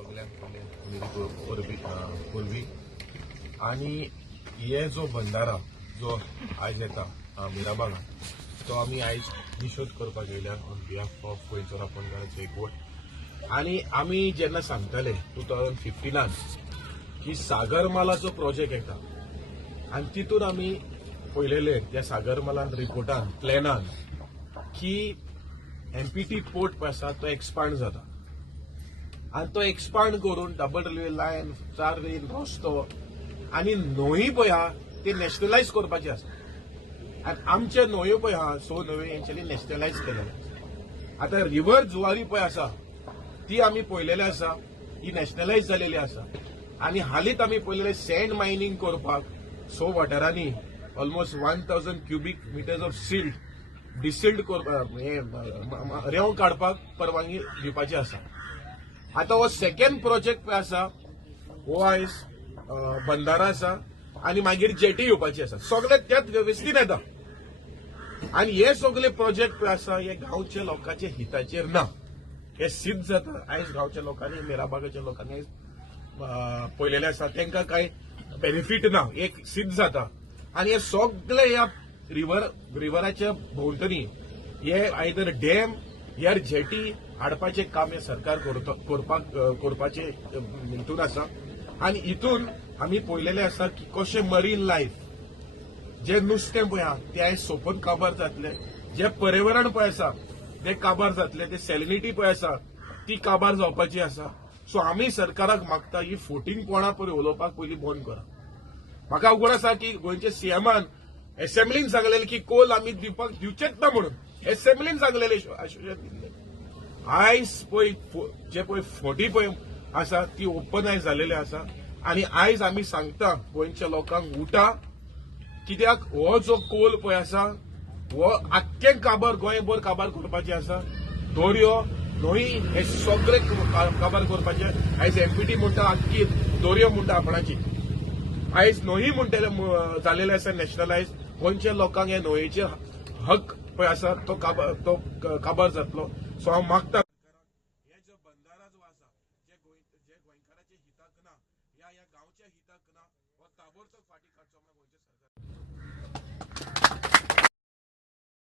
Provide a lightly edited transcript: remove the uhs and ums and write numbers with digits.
सगळ्यांक पूर्वी आणि हे जो बंधारा जो आज येता मिराबाग तो आम्ही आयज निशोध करपाक येयल्या ऑन बिहाफ ऑफ गोंयचो राखणदाराचो एकवट आणि आम्ही जेन्ना सांगताले 2015 की सागरमालाचो प्रोजेक्ट येता आणि तितून आम्ही पळयलेले त्या सागरमालान रिपोर्टान प्लॅनान की एमपीटी पोर्ट पळय आसा तो एक्सपांड जाता आणि तो एक्सपांड करून डबल रेल्वे लायन 4 लेन रस्तो आणि न्हंय पळय आहा ते नॅशनलायज करपाचे आसा आणि आमचे न्हंयो पळय आहा 6 न्हंयो हेंच्यांनी नॅशनलायज केलेले आता रिव्हर जुवारी पळय आसा ती आम्ही पळयलेली आसा ही नॅशनलायज जालेली आसा आणि हालींच आम्ही पळयलेले सँड मायनिंग करपाक 6 वाठारांनी almost 1000 cubic metres of silt desilted रेंव काडपाक परवानगी दिवपाची आसा आता हो सेकंड प्रोजेक्ट पळय आसा हो आयज बंधारा आसा आणि मागीर जेटी येवपाची आसा सगळे त्याच वेवस्थीत येता आणि हे सगळे प्रोजेक्ट पळय आसा हे गांवच्या लोकांच्या हिताचेर ना हे सिद्ध जाता आयज गांवच्या लोकांनी मिराबागाच्या लोकांनी आयज पळयलेले आसा तांकां कांय बेनिफीट ना एक सिद्ध जाता आणि हे सगळे ह्या रिव्हराच्या भोंवतणी हे आयदर डॅम यार जेटी हाडपाचे काम हे सरकार करपाचे हितून आसा आणि हितून आम्ही पळयलेले आसा की कशें मरीन लायफ जे नुस्तें पळय आहा ते आयज सोंपून काबार जातले जे पर्यावरण पळय आसा ते काबार जातले ते सॅलिनिटी पळय आसा ती काबार जावपाची आसा सो आम्ही सरकाराक मागता ही फोटींग कोणा पळय उलोवपाक पयलीं बंद करा म्हाका उगड आसा की गोंयच्या सीएमान असेंब्लीन सांगलेले की कोल आम्ही दिवचेच ना म्हणून असेंब्लीन सांगलेले आश्वासन दिल्ले आयज पळय जे पळय फोटी पळय आसा ती ओपन आयज जालेली आसा आणि आयज आम्ही सांगता गोंयच्या लोकांक उठा कित्याक हो जो कोल पळय आसा हो आख्खें काबार गोंयभर काबार करपाचें आसा दोरयो न्हंय हे सगळे काबार करपाचे आयज एमपीटी म्हणटा आख्खी दोरयो म्हणटा आपणाची आयज न्हंय म्हणटले जालेले आसा नॅशनलायज गोंयच्या लोकांक हे न्हंयेचे हक पळय आसा तो काबार जातलो सो हांव मागता हे जो बंधारा जो आसा जे गोंयकाराच्या हिताक ना या गांवच्या हिताक ना हो ताबडतोब फाटीं काडचो म्हणून गोंयच्या सरकारान